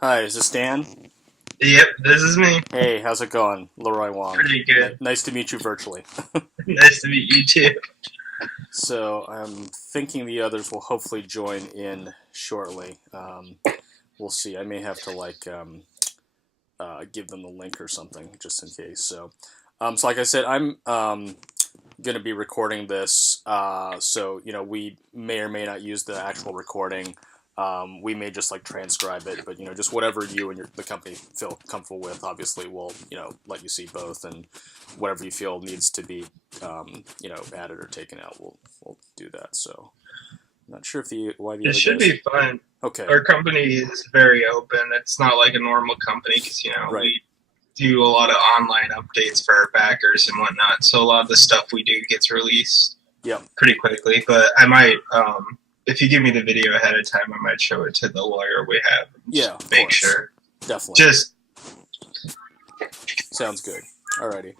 Hi, is this Dan? Yep, this is me. Hey, how's it going? Leroy Wong. Pretty good. Nice to meet you virtually. Nice to meet you too. So, I'm thinking the others will hopefully join in shortly. We'll see. I may have to give them the link or something just in case. So like I said, I'm going to be recording this. So we may or may not use the actual recording. We may just transcribe it, but just whatever you and the company feel comfortable with. Obviously, we'll let you see both, and whatever you feel needs to be added or taken out, we'll do that. So I'm not sure if why the It other should guys. be fun. Okay, Our company is very open. It's not like a normal company because, right. we do a lot of online updates for our backers and whatnot. So a lot of the stuff we do gets released Yep. pretty quickly. But I might, if you give me the video ahead of time, I might show it to the lawyer we have. Yeah, Make sure. Definitely. Just sounds good. Alrighty.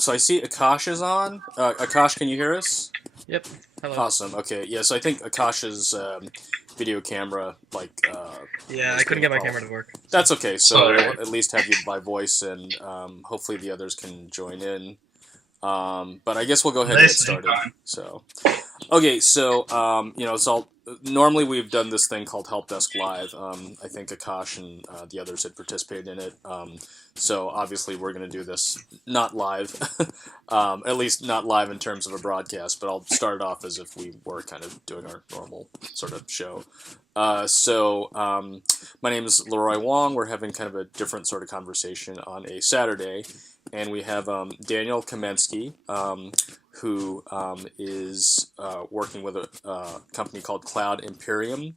So I see Akash is on. Akash, can you hear us? Yep. Hello. Awesome. Okay. Yeah. So I think Akash's video camera, Yeah, I couldn't get my camera to work. That's okay. So Sorry. we'll at least have you by voice, and hopefully the others can join in. But I guess we'll go ahead and get started. So, okay. So normally we've done this thing called Help Desk Live. I think Akash and the others had participated in it. So obviously we're going to do this not live, at least not live in terms of a broadcast, but I'll start it off as if we were kind of doing our normal sort of show. My name is Leroy Wong. We're having kind of a different sort of conversation on a Saturday, and we have Daniel Kamentsky, who is working with a company called Cloud Imperium,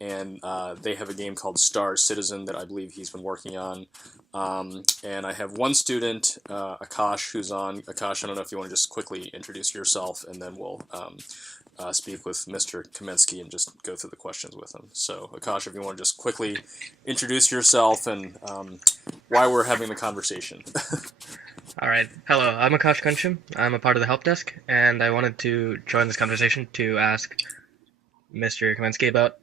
and they have a game called Star Citizen that I believe he's been working on. And I have one student, Akash, who's on. Akash, I don't know if you want to just quickly introduce yourself, and then we'll speak with Mr. Kamentsky and just go through the questions with him. So, Akash, if you want to just quickly introduce yourself and why we're having the conversation. All right. Hello, I'm Akash Kunsham. I'm a part of the Help Desk, and I wanted to join this conversation to ask Mr. Kamentsky about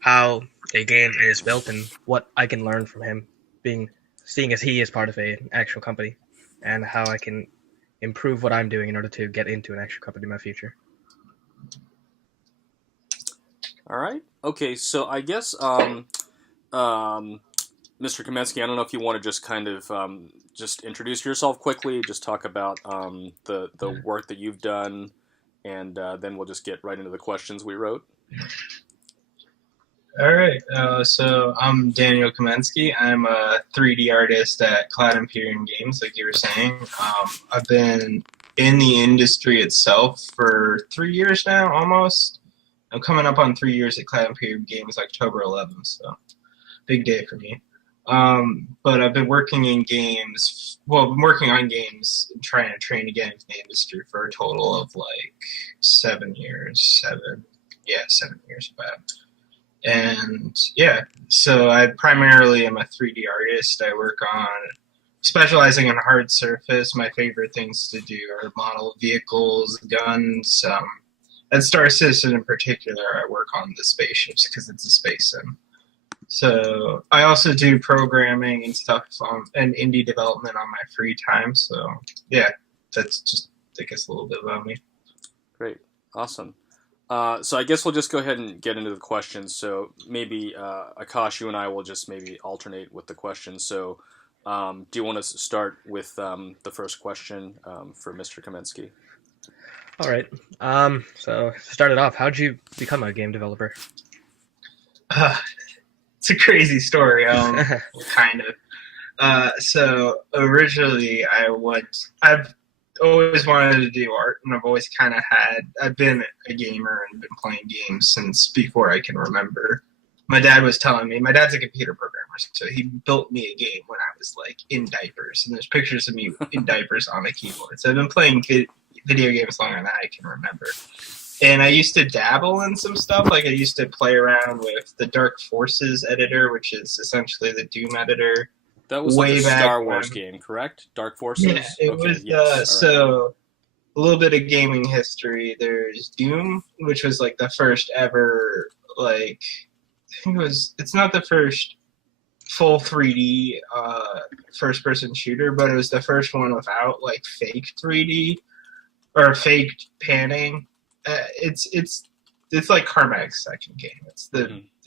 how a game is built and what I can learn from him, seeing as he is part of an actual company, and how I can improve what I'm doing in order to get into an actual company in my future. All right. Okay. So I guess Mr. Kamentsky, I don't know if you want to just kind of just introduce yourself quickly, just talk about the work that you've done, and then we'll just get right into the questions we wrote. All right, so I'm Daniel Kamentsky. I'm a 3D artist at Cloud Imperium Games, like you were saying. I've been in the industry itself for 3 years now, almost. I'm coming up on 3 years at Cloud Imperium Games, October 11th, so big day for me. But I've been working in games, I've been working on games and trying to train to get into the industry for a total of 7 years, 7 years about. And yeah, so I primarily am a 3D artist. I work on specializing in hard surface. My favorite things to do are model vehicles, guns, and Star Citizen in particular. I work on the spaceships because it's a space sim. So I also do programming and stuff and indie development on my free time. So yeah, that's just, I guess, a little bit about me. Great. Awesome. So I guess we'll just go ahead and get into the questions. So maybe Akash, you and I will just maybe alternate with the questions. So do you want to start with the first question for Mr. Kamentsky? All right. So to start it off, how'd you become a game developer? It's a crazy story, kind of. So originally I've always wanted to do art, and I've been a gamer and been playing games since before I can remember. My dad was telling me, my dad's a computer programmer, so he built me a game when I was in diapers, and there's pictures of me in diapers on a keyboard. So I've been playing video games longer than I can remember. And I used to dabble in some stuff, I used to play around with the Dark Forces editor, which is essentially the Doom editor. That was a Star Wars game, correct? Dark Forces? Yeah, it was. Yes. So a little bit of gaming history. There's Doom, which was the first ever think it's not the first full 3D first person shooter, but it was the first one without like fake 3D or fake panning. It's like Carmack's second game.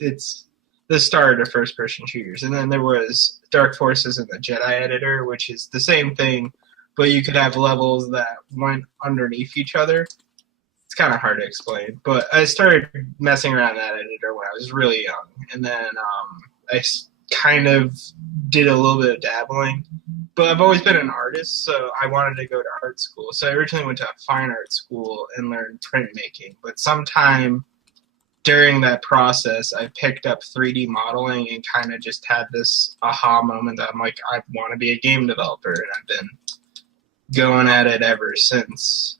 It's the start of first person shooters, and then there was Dark Forces and the Jedi Editor, which is the same thing, but you could have levels that went underneath each other. It's kind of hard to explain, but I started messing around that editor when I was really young, and then I kind of did a little bit of dabbling. But I've always been an artist, so I wanted to go to art school. So I originally went to a fine art school and learned printmaking. But sometime during that process, I picked up 3D modeling and kind of just had this aha moment that I'm like, I want to be a game developer, and I've been going at it ever since.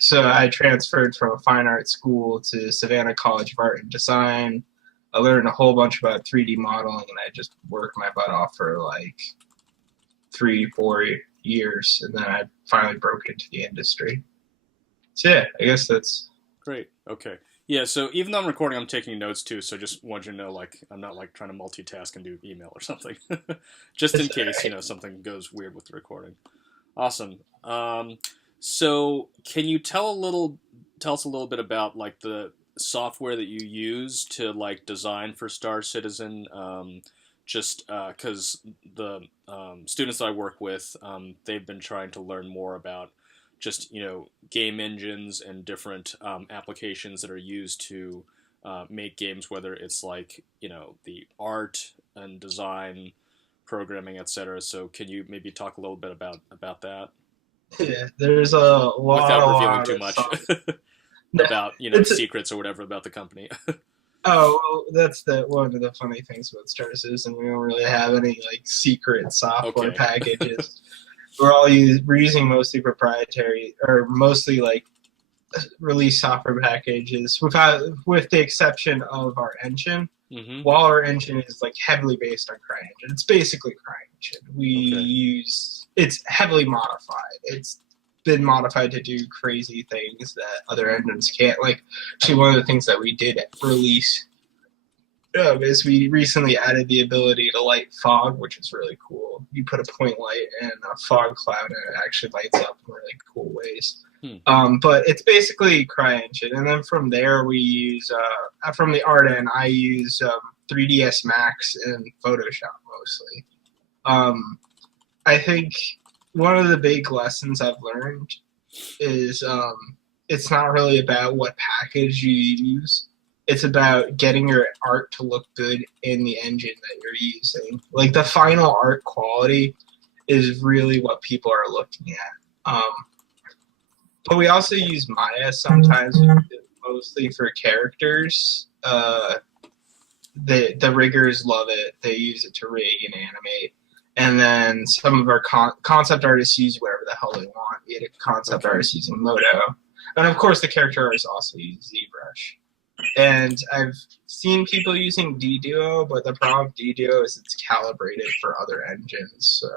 So I transferred from a fine art school to Savannah College of Art and Design. I learned a whole bunch about 3D modeling, and I just worked my butt off for like 3-4 years, and then I finally broke into the industry. So yeah, I guess that's great. Okay. Yeah, so even though I'm recording, I'm taking notes too, so just want you to know, like, I'm not like trying to multitask and do email or something. Just in case, something goes weird with the recording. Awesome. So can you tell us a little bit about like the software that you use to like design for Star Citizen? Just because the students that I work with, they've been trying to learn more about just game engines and different applications that are used to make games, whether it's like the art and design, programming, etc. So can you maybe talk a little bit about that? Yeah, there's a lot. Without revealing too much about It's a- secrets or whatever about the company. Oh, well, that's one of the funny things about Star Citizen. We don't really have any like secret software Okay. packages. We're using mostly proprietary or mostly like release software packages, with the exception of our engine. Mm-hmm. While our engine is like heavily based on CryEngine, it's basically CryEngine. It's heavily modified. It's been modified to do crazy things that other engines can't. Like, actually, one of the things that we did at release is we recently added the ability to light fog, which is really cool. You put a point light in a fog cloud, and it actually lights up in really cool ways. But it's basically CryEngine, and then from there we use from the art end, I use 3ds Max and Photoshop mostly. I think one of the big lessons I've learned is it's not really about what package you use. It's about getting your art to look good in the engine that you're using. Like, the final art quality is really what people are looking at. But we also use Maya sometimes, mostly for characters. The riggers love it. They use it to rig and animate. And then some of our concept artists use whatever the hell they want. We had a concept artist using Moto. And of course, the character artists also use ZBrush. And I've seen people using DDuo, but the problem with DDuo is it's calibrated for other engines. So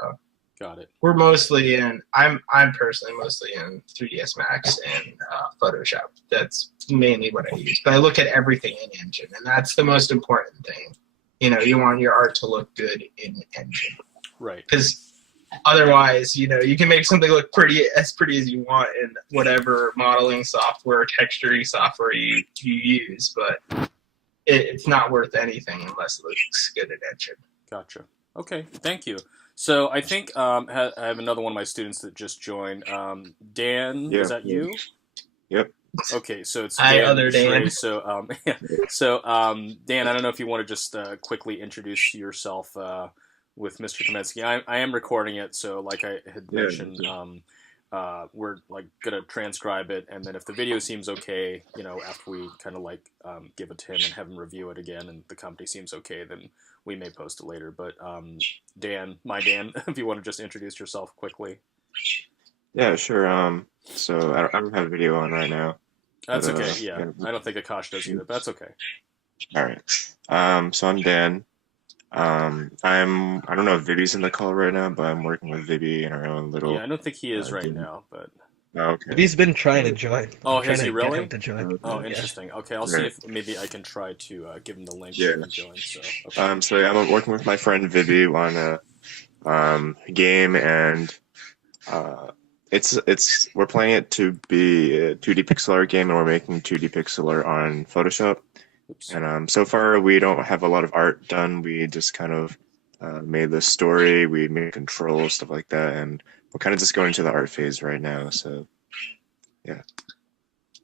Got it. we're mostly in. I'm personally mostly in 3ds Max and Photoshop. That's mainly what I use. But I look at everything in engine, and that's the most important thing. You want your art to look good in engine. Right. Because otherwise, you can make something look pretty as you want in whatever modeling software or texturing software you use, but it's not worth anything unless it looks good in engine. Gotcha. Okay, thank you. So I think I have another one of my students that just joined. Dan, is that you? Yep. Okay, so it's Hi, Dan. other Dan. Shrey. So, Dan, I don't know if you want to just quickly introduce yourself with Mr. Kamentsky. I am recording it, so like I had mentioned, we're like gonna transcribe it, and then if the video seems okay, after we kind of like give it to him and have him review it again, and the company seems okay, then we may post it later. But Dan, if you want to just introduce yourself quickly. Yeah, sure. So I don't have video on right now. That's but, okay. Yeah, I don't think Akash does either, but that's okay. All right. So I'm Dan. I don't know if Vivi's in the call right now, but I'm working with Vivi in our own little. Yeah, I don't think he is right now, but Oh, okay. But he's been trying to join. Oh, I'm trying has he to really? get him to join. Oh, Yeah. interesting. Okay, I'll see if maybe I can try to give him the link Yeah. so he can join. So, okay. So yeah, I'm working with my friend Vivi on a game, and it's we're playing it to be a 2D pixel art game, and we're making 2D pixel art on Photoshop. Oops. And so far we don't have a lot of art done. We just kind of made the story, we made control, stuff like that, and we're kind of just going into the art phase right now. So yeah.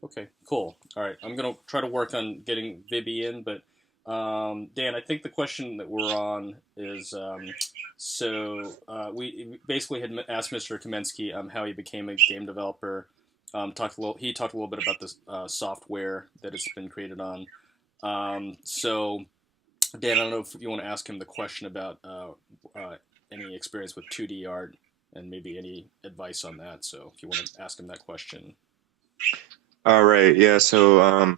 Okay, cool. All right, I'm gonna try to work on getting Vibi in, but Dan, I think the question that we're on is we basically had asked Mr. Kamensky how he became a game developer. He talked a little bit about the software that it's been created on. So Dan, I don't know if you want to ask him the question about any experience with 2D art and maybe any advice on that. So if you want to ask him that question. All right. Yeah. So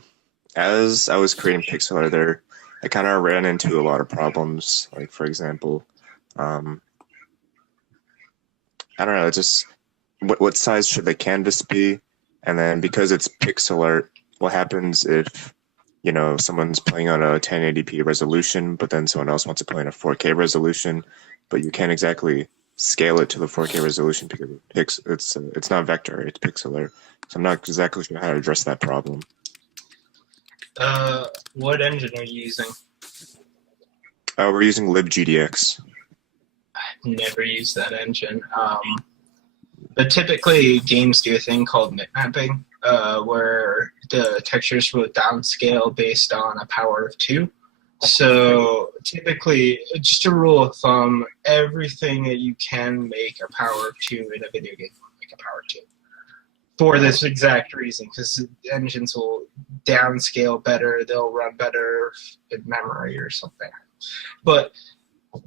as I was creating pixel art there, I kind of ran into a lot of problems. Like for example, I don't know, just what size should the canvas be? And then because it's pixel art, what happens if someone's playing on a 1080p resolution, but then someone else wants to play on a 4K resolution, but you can't exactly scale it to the 4K resolution because it's not vector, it's pixel art. So I'm not exactly sure how to address that problem. What engine are you using? We're using libgdx. I've never used that engine. But typically, games do a thing called bitmapping, where the textures will downscale based on a power of 2. So typically, just a rule of thumb, everything that you can make a power of 2 in a video game will make a power of 2. For this exact reason, because engines will downscale better, they'll run better in memory or something. But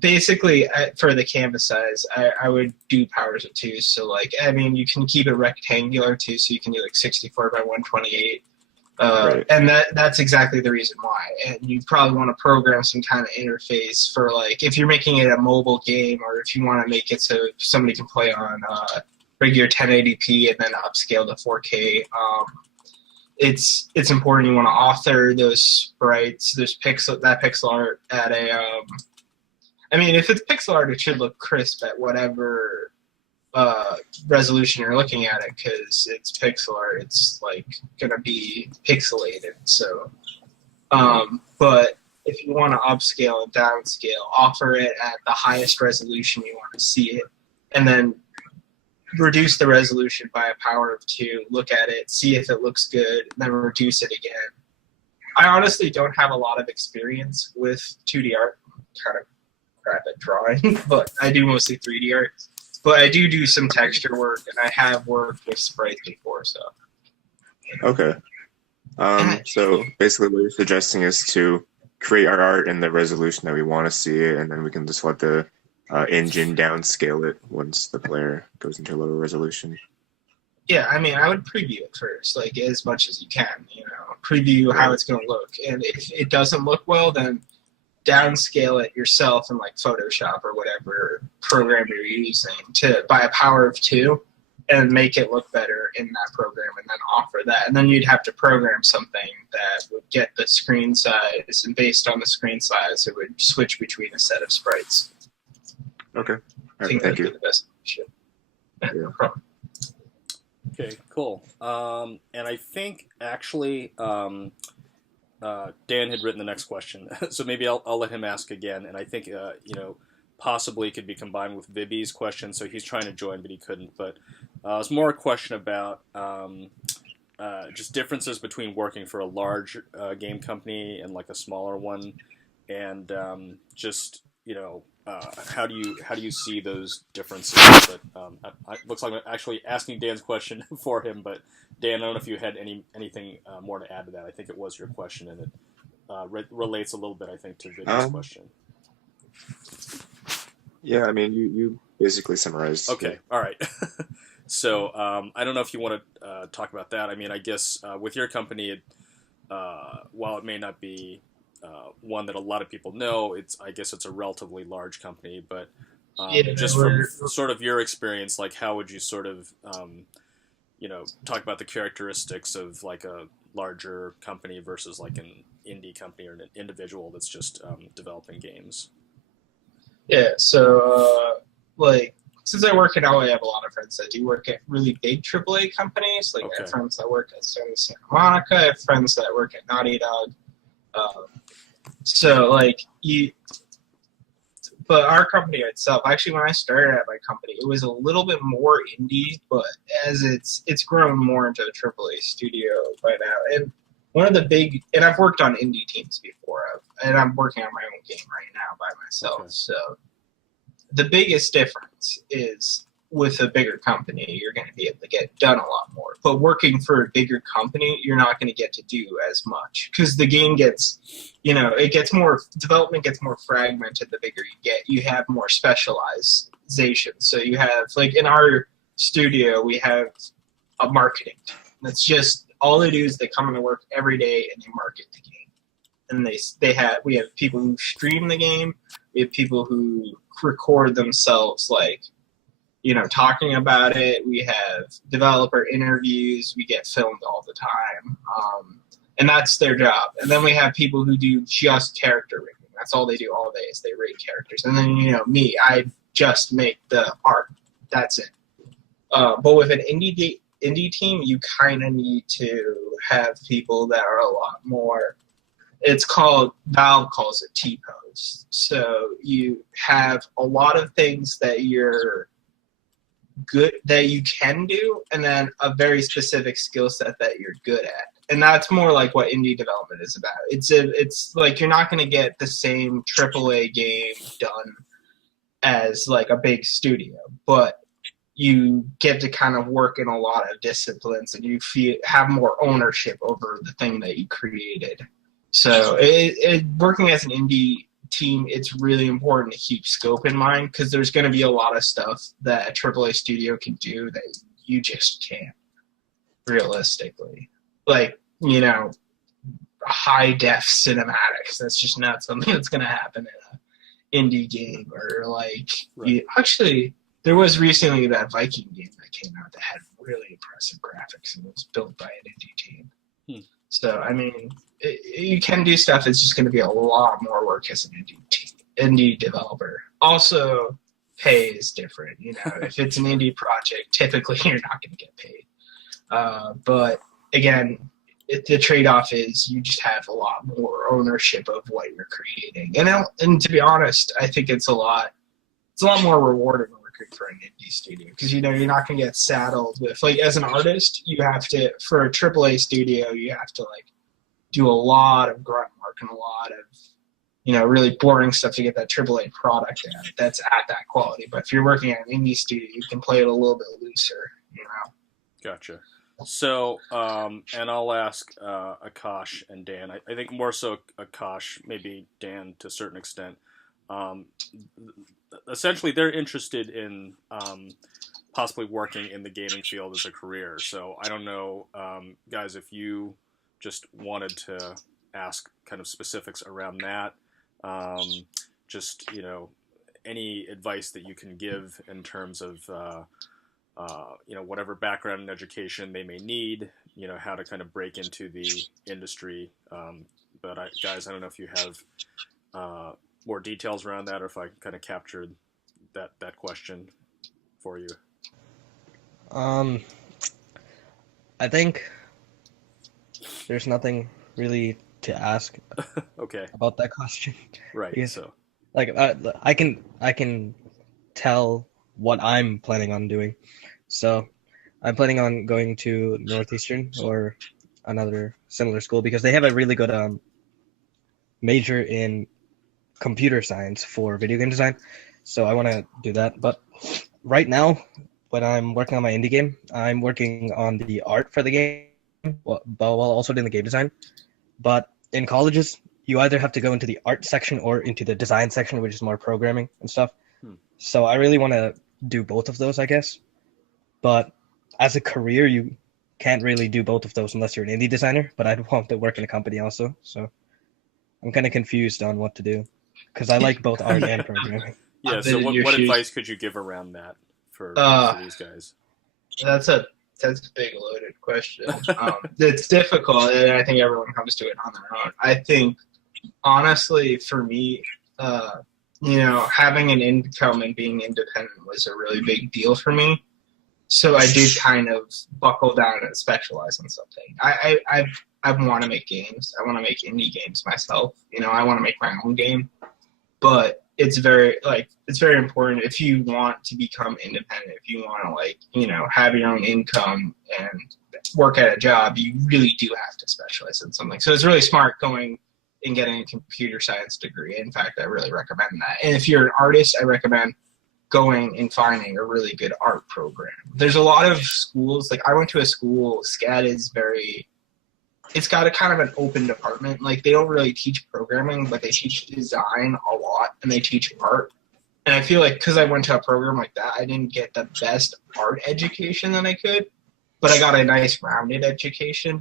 basically, for the canvas size, I would do powers of 2. So, you can keep it rectangular too, so you can do 64 by 128. Right. And that's exactly the reason why. And you probably want to program some kind of interface for, if you're making it a mobile game, or if you want to make it so somebody can play on regular 1080p and then upscale to 4K. It's important. You want to author those sprites, that pixel art at a. If it's pixel art, it should look crisp at whatever resolution you're looking at it, because it's pixel art. It's gonna be pixelated. So, but if you want to upscale and downscale, offer it at the highest resolution you want to see it, and then reduce the resolution by a power of 2, look at it, see if it looks good, and then reduce it again. I honestly don't have a lot of experience with 2D art, kind of crap at drawing, but I do mostly 3D art. But I do some texture work, and I have worked with sprites before, so. Okay. So basically what you're suggesting is to create our art in the resolution that we want to see it, and then we can just let the engine downscale it once the player goes into a lower resolution. Yeah, I would preview it first, as much as you can, preview how it's going to look. And if it doesn't look well, then downscale it yourself in Photoshop or whatever program you're using by a power of 2, and make it look better in that program, and then offer that. And then you'd have to program something that would get the screen size, and based on the screen size, it would switch between a set of sprites. Okay. All I right, think thank that'd you. be the best option. Yeah. No problem. Okay, cool. And I think actually Dan had written the next question, so maybe I'll let him ask again. And I think possibly it could be combined with Vibi's question. So he's trying to join, but he couldn't. But it's more a question about just differences between working for a large game company and a smaller one, and how do you see those differences? But it looks like I'm actually asking Dan's question for him. But Dan, I don't know if you had anything more to add to that. I think it was your question, and it relates a little bit, I think, to Vinny's question. Yeah, you basically summarized. Okay, it. all right. So I don't know if you want to talk about that. I guess with your company, while it may not be one that a lot of people know, I guess it's a relatively large company, but just from sort of your experience, how would you sort of talk about the characteristics of like a larger company versus like an indie company or an individual that's just developing games. Yeah, so like since I work in LA, I have a lot of friends that do work at really big AAA companies. Like I have friends that work at Sony Santa Monica. I have friends that work at Naughty Dog. So like but our company itself, actually, when I started at my company, it was a little bit more indie, but as it's grown more into a AAA studio by now. And one of the and I've worked on indie teams before, and I'm working on my own game right now by myself. Okay. So the biggest difference is with a bigger company, you're going to be able to get done a lot more. But working for a bigger company, you're not going to get to do as much because the game gets, development gets more fragmented the bigger you get. You have more specialization. So you have, like in our studio, we have a marketing team. That's just, all they do is they come into work every day and they market the game. And we have people who stream the game. We have people who record themselves, like, talking about it. We have developer interviews. We get filmed all the time. And that's their job. And then we have people who do just character rigging. That's all they do all day is they rig characters. And then, me, I just make the art. That's it. But with an indie team, you kind of need to have people that are a lot more, Valve calls it T-pose. So you have a lot of things that you're good that you can do, and then a very specific skill set that you're good at. And that's more like what indie development is about. It's like you're not going to get the same AAA game done as like a big studio, but you get to kind of work in a lot of disciplines, and you have more ownership over the thing that you created. So working as an indie team, it's really important to keep scope in mind because there's going to be a lot of stuff that a AAA studio can do that you just can't, realistically. Like, high def cinematics. That's just not something that's going to happen in an indie game. Or like, actually, there was recently that Viking game that came out that had really impressive graphics and was built by an indie team. So, I mean, you can do stuff. It's just going to be a lot more work as an indie developer. Also, pay is different. If it's an indie project, typically you're not going to get paid. But again, the trade-off is you just have a lot more ownership of what you're creating. And to be honest, I think it's a lot more rewarding working for an indie studio because you're not going to get saddled with, like, as an artist, you have to, for a AAA studio, you have to like do a lot of grunt work and a lot of really boring stuff to get that AAA product out that's at that quality. But if you're working at an indie studio, you can play it a little bit looser. Gotcha. So, and I'll ask Akash and Dan. I think more so Akash, maybe Dan to a certain extent. Essentially, they're interested in possibly working in the gaming field as a career. So I don't know, guys, if you just wanted to ask kind of specifics around that. Just, any advice that you can give in terms of, whatever background and education they may need, how to kind of break into the industry. But guys, I don't know if you have more details around that, or if I kind of captured that question for you. I think there's nothing really to ask okay. about that question. Right. Because, so, like, I can tell what I'm planning on doing. So, I'm planning on going to Northeastern or another similar school because they have a really good major in computer science for video game design. So I want to do that. But right now, when I'm working on my indie game, I'm working on the art for the game while also doing the game design. But in colleges, you either have to go into the art section or into the design section, which is more programming and stuff. So I really want to do both of those, I guess. But as a career, you can't really do both of those unless you're an indie designer. But I'd want to work in a company also. So I'm kind of confused on what to do because I like both art and programming. Yeah, so what advice could you give around that for these guys? That's a That's a big loaded question. It's difficult, and I think everyone comes to it on their own. I think, honestly, for me, having an income and being independent was a really big deal for me. So I did kind of buckle down and specialize on something. I want to make games. I want to make indie games myself. I want to make my own game. But it's very important if you want to become independent, if you want to have your own income and work at a job, you really do have to specialize in something. So it's really smart going and getting a computer science degree. In fact, I really recommend that. And if you're an artist, I recommend going and finding a really good art program. There's a lot of schools, I went to a school, SCAD is it's got a kind of an open department. They don't really teach programming, but they teach design a lot, and they teach art. And I feel like because I went to a program like that, I didn't get the best art education that I could, but I got a nice rounded education,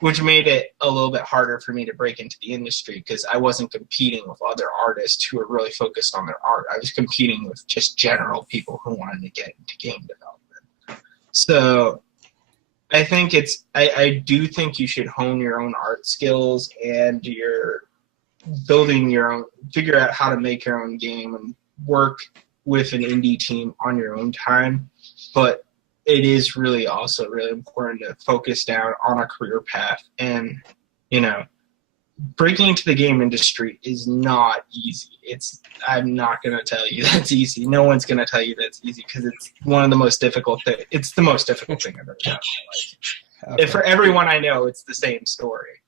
which made it a little bit harder for me to break into the industry because I wasn't competing with other artists who were really focused on their art. I was competing with just general people who wanted to get into game development. So I think I do think you should hone your own art skills and you're building your own, figure out how to make your own game and work with an indie team on your own time. But it is really also really important to focus down on a career path. And, breaking into the game industry is not easy. I'm not going to tell you that's easy. No one's going to tell you that's easy because it's one of the most difficult things. It's the most difficult thing I've ever done in my life. Okay. And for everyone I know, it's the same story.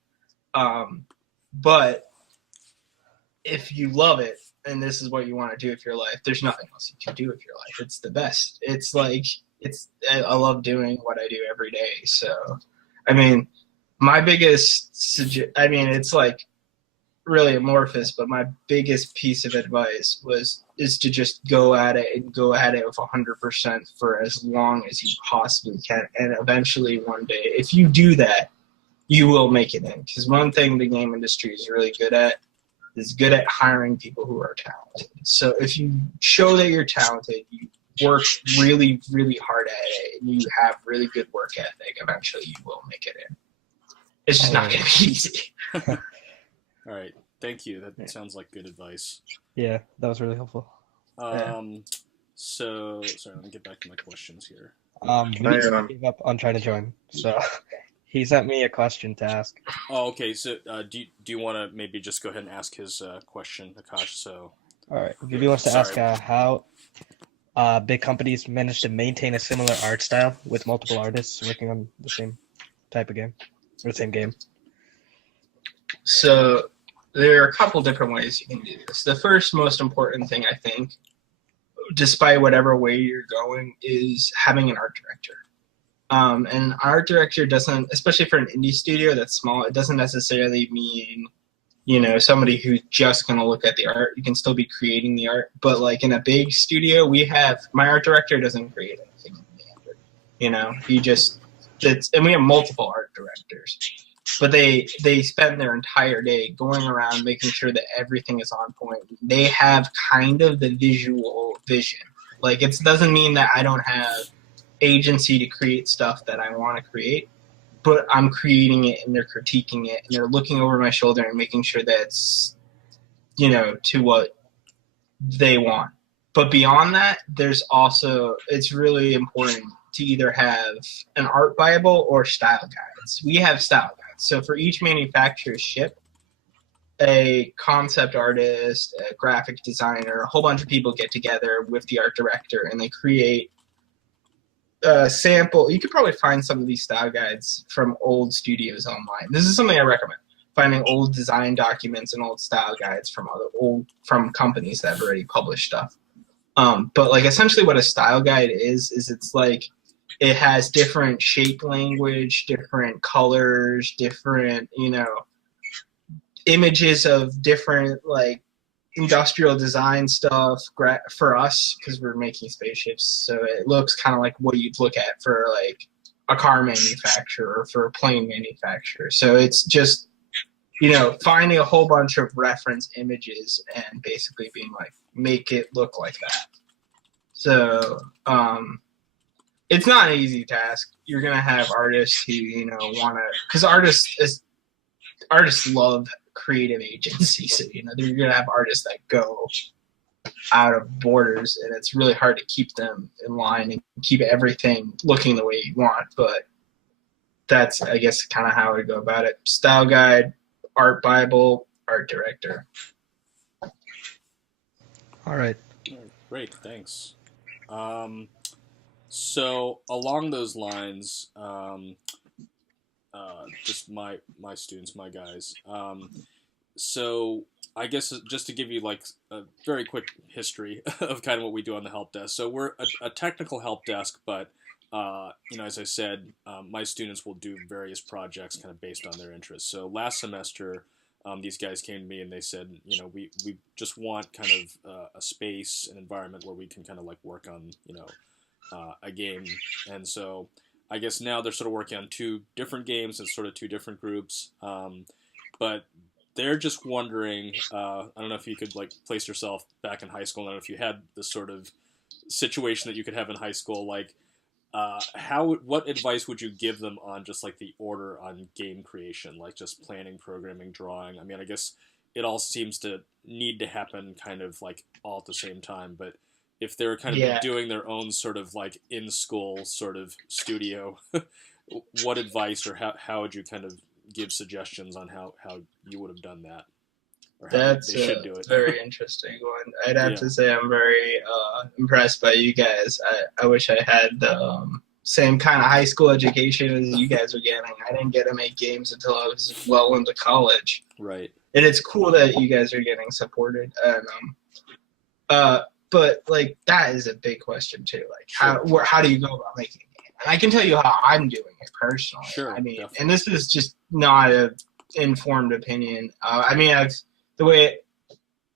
But if you love it and this is what you want to do with your life, there's nothing else you can do with your life. It's the best. I love doing what I do every day. So, my biggest it's really amorphous, but my biggest piece of advice is to just go at it and go at it with 100% for as long as you possibly can. And eventually one day, if you do that, you will make it in. Because one thing the game industry is really good at is good at hiring people who are talented. So if you show that you're talented, you work really, really hard at it, and you have really good work ethic, eventually you will make it in. It's just not going to be easy. All right. Thank you. That sounds like good advice. Yeah, that was really helpful. So, sorry, let me get back to my questions here. We gave up on trying to join, so he sent me a question to ask. Oh, okay. So, do you want to maybe just go ahead and ask his question, Akash? So, all right. Vivi wants to ask how big companies manage to maintain a similar art style with multiple artists working on the same type of game or the same game. So there are a couple different ways you can do this. The first most important thing, I think, despite whatever way you're going, is having an art director. And an art director doesn't, especially for an indie studio that's small, it doesn't necessarily mean, somebody who's just going to look at the art. You can still be creating the art. But in a big studio, my art director doesn't create anything in the end. And we have multiple art directors. But they spend their entire day going around making sure that everything is on point. They have kind of the visual vision. It doesn't mean that I don't have agency to create stuff that I want to create, but I'm creating it and they're critiquing it and they're looking over my shoulder and making sure that it's, to what they want. But beyond that, it's really important to either have an art Bible or style guides. We have style guides. So for each manufacturer's ship, a concept artist, a graphic designer, a whole bunch of people get together with the art director and they create a sample. You could probably find some of these style guides from old studios online. This is something I recommend, finding old design documents and old style guides from from companies that have already published stuff. But essentially what a style guide is it's it has different shape language, different colors, different, images of different, industrial design stuff for us, because we're making spaceships. So it looks kind of like what you'd look at for, a car manufacturer or for a plane manufacturer. So it's just, finding a whole bunch of reference images and basically being make it look like that. So, it's not an easy task. You're gonna have artists who want to, because artists love creative agency. So you're gonna have artists that go out of borders, and it's really hard to keep them in line and keep everything looking the way you want. But that's, I guess, kind of how I go about it. Style guide, art bible, art director. All right. Great, thanks. So along those lines, just my students, my guys. So I guess just to give you like a very quick history of kind of what we do on the help desk. So we're a technical help desk, but as I said, my students will do various projects kind of based on their interests. So last semester, these guys came to me and they said, we just want kind of a space, an environment where we can kind of like work on, a game. And so I guess now they're sort of working on 2 different games. It's sort of 2 different groups. But they're just wondering, I don't know if you could like place yourself back in high school. I don't know if you had this sort of situation that you could have in high school, like, what advice would you give them on just like the order on game creation, like just planning, programming, drawing? I mean, I guess it all seems to need to happen kind of like all at the same time, but if they're kind of doing their own sort of like in school sort of studio, what advice or how would you kind of give suggestions on how you would have done that? Or how That's they should do it? Very interesting one. I'd have to say I'm very impressed by you guys. I wish I had the same kind of high school education as you guys are getting. I didn't get to make games until I was well into college. Right. And it's cool that you guys are getting supported. And but like that is a big question too. Like how do you go about making a game? And I can tell you how I'm doing it personally. Sure. I mean, definitely. and this is just not an informed opinion. I mean, the way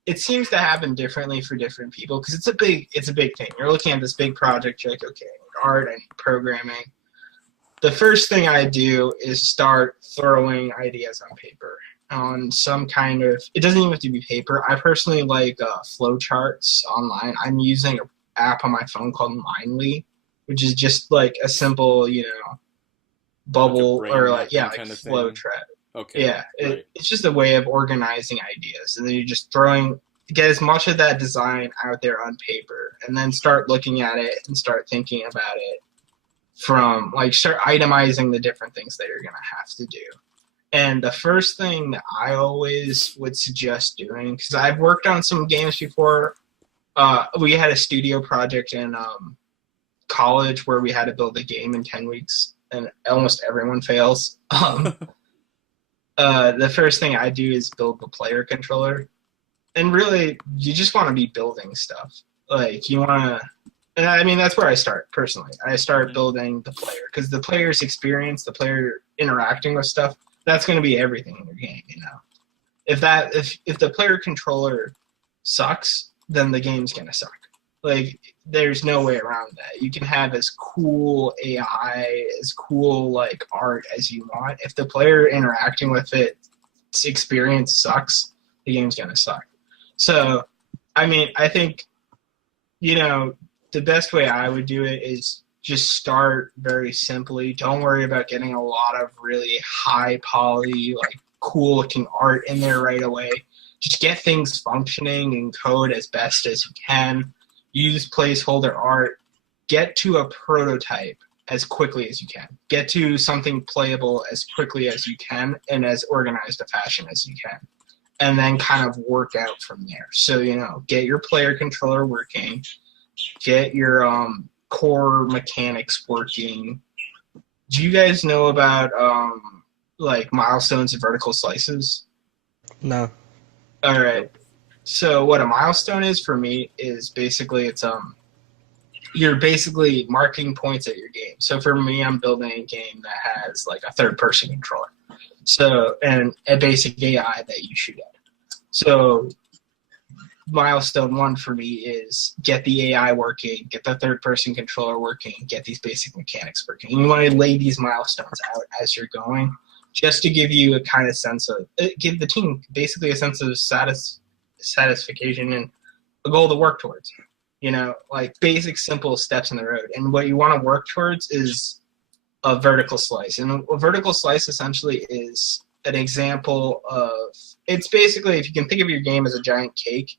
it seems to happen differently for different people, because it's a big thing. You're looking at this big project. You're like, okay, I need art, I need programming. The first thing I do is start throwing ideas on paper, on some kind of. It doesn't even have to be paper. I personally like flowcharts online. I'm using an app on my phone called Mindly, which is just like a simple, bubble like or like flow chart. Okay. Yeah, right. it's just a way of organizing ideas, and then you're just get as much of that design out there on paper, and then start looking at it and start thinking about it from start itemizing the different things that you're gonna have to do. And the first thing that I always would suggest doing, because I've worked on some games before, we had a studio project in college where we had to build a game in 10 weeks, and almost everyone fails. The first thing I do is build the player controller. And really, you just want to be building stuff. Like, you want to... And I mean, that's where I start, personally. I start building the player. Because the player's experience, the player interacting with stuff, that's going to be everything in your game, If the player controller sucks, then the game's going to suck. Like, there's no way around that. You can have as cool AI, as cool, art as you want. If the player interacting with its experience sucks, the game's going to suck. So, I mean, I think, the best way I would do it is just start very simply. Don't worry about getting a lot of really high poly, cool-looking art in there right away. Just get things functioning in code as best as you can. Use placeholder art, get to a prototype as quickly as you can. Get to something playable as quickly as you can and as organized a fashion as you can. And then kind of work out from there. So, get your player controller working, get your core mechanics working. Do you guys know about milestones and vertical slices? No. All right. So what a milestone is for me is basically you're basically marking points at your game. So for me, I'm building a game that has a third-person controller. So and a basic AI that you shoot at. So milestone 1 for me is get the AI working, get the third-person controller working, get these basic mechanics working. And you want to lay these milestones out as you're going, just to give you a kind of sense of give the team basically a sense of satisfaction and a goal to work towards. like basic, simple steps in the road. And what you want to work towards is a vertical slice. And a vertical slice essentially is an example of, it's basically, if you can think of your game as a giant cake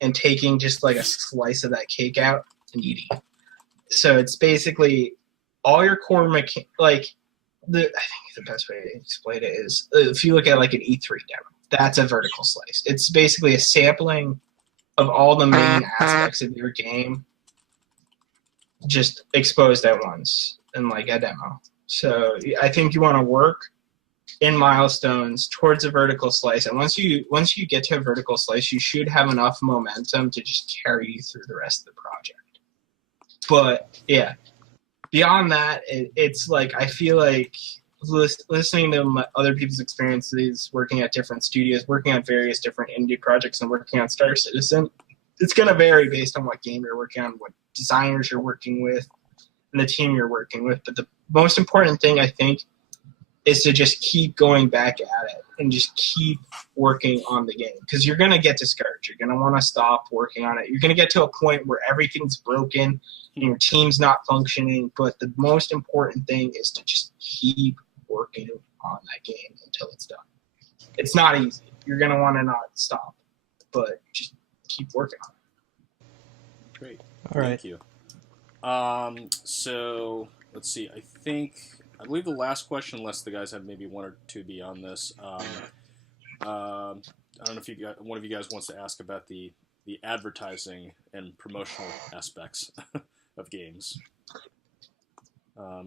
and taking just like a slice of that cake out and eating it. So it's basically all your core I think the best way to explain it is if you look at like an E3 demo, that's a vertical slice. It's basically a sampling of all the main aspects of your game just exposed at once in like a demo. So I think you want to work in milestones towards a vertical slice, and once you get to a vertical slice, you should have enough momentum to just carry you through the rest of the project. But yeah, beyond that, it's like I feel like listening to other people's experiences working at different studios, working on various different indie projects, and working on Star Citizen, it's going to vary based on what game you're working on, what designers you're working with, and the team you're working with. But the most important thing, I think, is to just keep going back at it and just keep working on the game, because you're going to get discouraged. You're going to want to stop working on it. You're going to get to a point where everything's broken and your team's not functioning. But the most important thing is to just keep working on that game until it's done. It's not easy. You're going to want to not stop, but just keep working on it. Great. All right. Thank you. So let's see. I believe the last question, unless the guys have maybe one or two beyond this. I don't know if one of you guys wants to ask about the advertising and promotional aspects of games.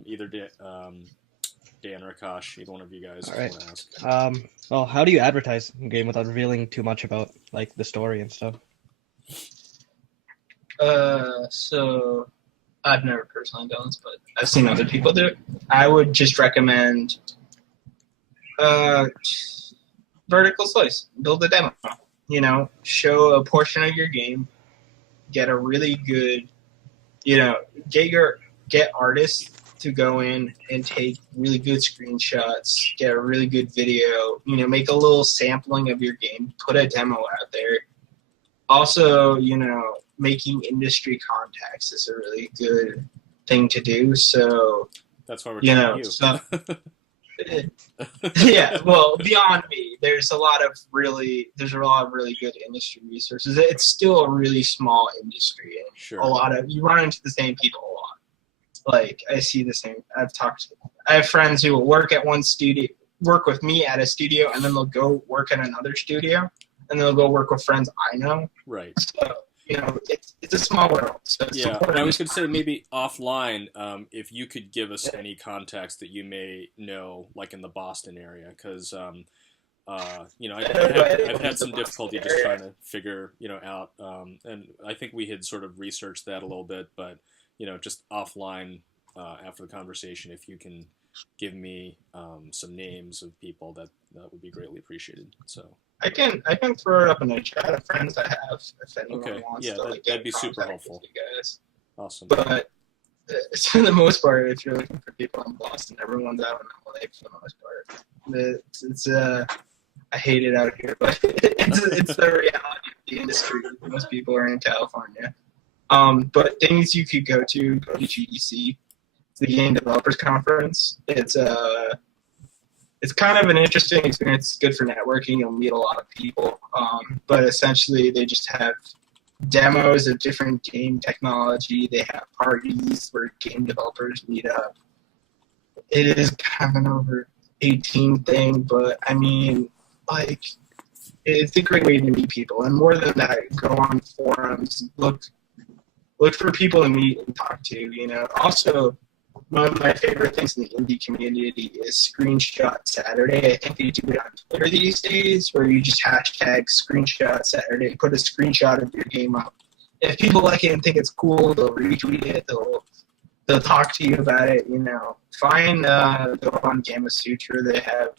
Either Dan or Akash, either one of you guys All right. want to ask. Well, how do you advertise a game without revealing too much about like the story and stuff? So I've never personally done this, but I've seen other people do it. I would just recommend vertical slice. Build a demo. Show a portion of your game. Get a really good, get artists to go in and take really good screenshots. Get a really good video. Make a little sampling of your game. Put a demo out there. Also, making industry contacts is a really good thing to do. So that's why we're talking to you. So, yeah, well, beyond me, there's a lot of really good industry resources. It's still a really small industry, and sure. You run into the same people a lot. Like I see the same. I have friends who will work at one studio, work with me at a studio, and then they'll go work at another studio, and they'll go work with friends I know. Right. So, it's a small world. So it's but I was going to say maybe offline, if you could give us any contacts that you may know, like in the Boston area, because I've had some difficulty just trying to figure out, and I think we had sort of researched that a little bit, but just offline after the conversation, if you can give me some names of people, that would be greatly appreciated. So. I can throw it up in a chat of friends I have if anyone wants to. That'd be super helpful. You guys. Awesome. But for the most part, if you're looking for people in Boston, everyone's out in LA for the most part. It's I hate it out here, but it's the reality of the industry. Most people are in California. But things you could go to GDC, the Game Developers Conference. It's kind of an interesting experience. It's good for networking. You'll meet a lot of people. But essentially, they just have demos of different game technology. They have parties where game developers meet up. It is kind of an over 18 thing, but I mean, like, it's a great way to meet people. And more than that, go on forums, look for people to meet and talk to. Also, one of my favorite things in the indie community is Screenshot Saturday. I think they do it on Twitter these days, where you just hashtag Screenshot Saturday, put a screenshot of your game up. If people like it and think it's cool, they'll retweet it. They'll talk to you about it. Go on Gamma Sutra. They have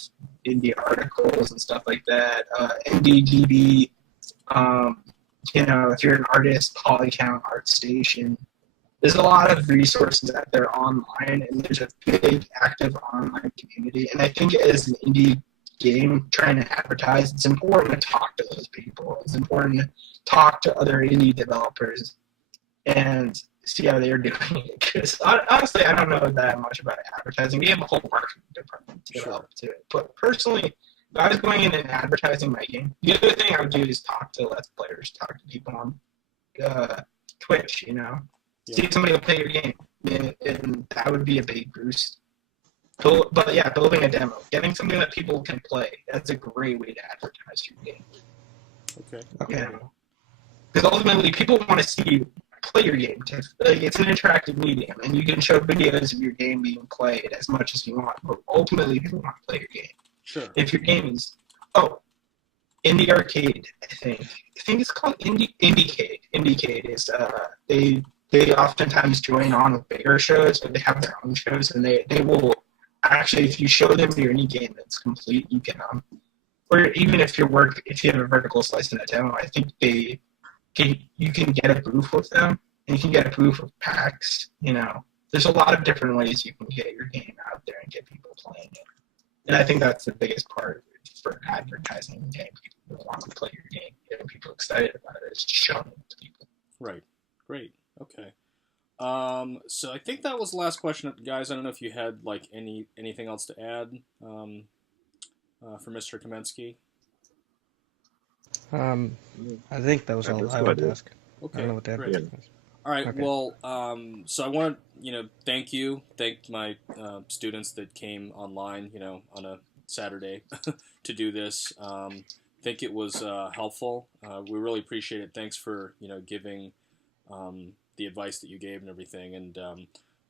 indie articles and stuff like that. NDDB. If you're an artist, Polycount, ArtStation. There's a lot of resources out there online, and there's a big active online community. And I think as an indie game trying to advertise, it's important to talk to those people. It's important to talk to other indie developers and see how they're doing it. Because honestly, I don't know that much about advertising. We have a whole marketing department to develop to it. But personally, if I was going in and advertising my game, the other thing I would do is talk to Let's Players, talk to people on Twitch, you know. See if somebody will play your game, and that would be a big boost. But yeah, building a demo, getting something that people can play, that's a great way to advertise your game. Okay. You know? Because ultimately, people want to see you play your game. Like, it's an interactive medium, and you can show videos of your game being played as much as you want, but ultimately, people want to play your game. Sure. If your game is, Indie Arcade, I think it's called Indiecade. Indiecade is, they oftentimes join on with bigger shows, but they have their own shows, and they will actually, if you show them your indie game that's complete, you can, or even if you have a vertical slice in a demo, I think you can get a booth with them, and you can get a booth with packs. You know, there's a lot of different ways you can get your game out there and get people playing it. And I think that's the biggest part for advertising and getting people to want to play your game, getting people excited about it, is showing it to people. Right. Great. Okay. So I think that was the last question, guys. I don't know if you had like anything else to add for Mr. Kamentsky. I think that was all I would ask. Okay. I don't know what to Great. add. All right. Okay. Well, so I want to, thank my students that came online, on a Saturday to do this. Think it was helpful. We really appreciate it. Thanks for giving the advice that you gave and everything. And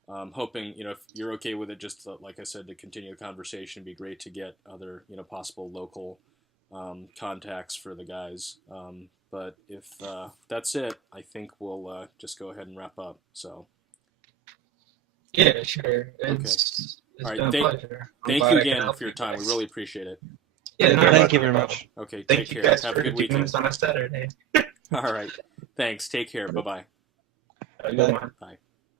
hoping if you're okay with it, just like I said, to continue the conversation, it'd be great to get other possible local contacts for the guys. But if that's it, I think we'll just go ahead and wrap up. So. Yeah, sure. It's all right. Been a pleasure. Thank you again for your time. We really appreciate it. Yeah, thank you very much. Okay, Thank take you care. guys Have for a good doing weekend. this on a Saturday. All right. Thanks. Take care. Bye-bye. Have a good one. Bye.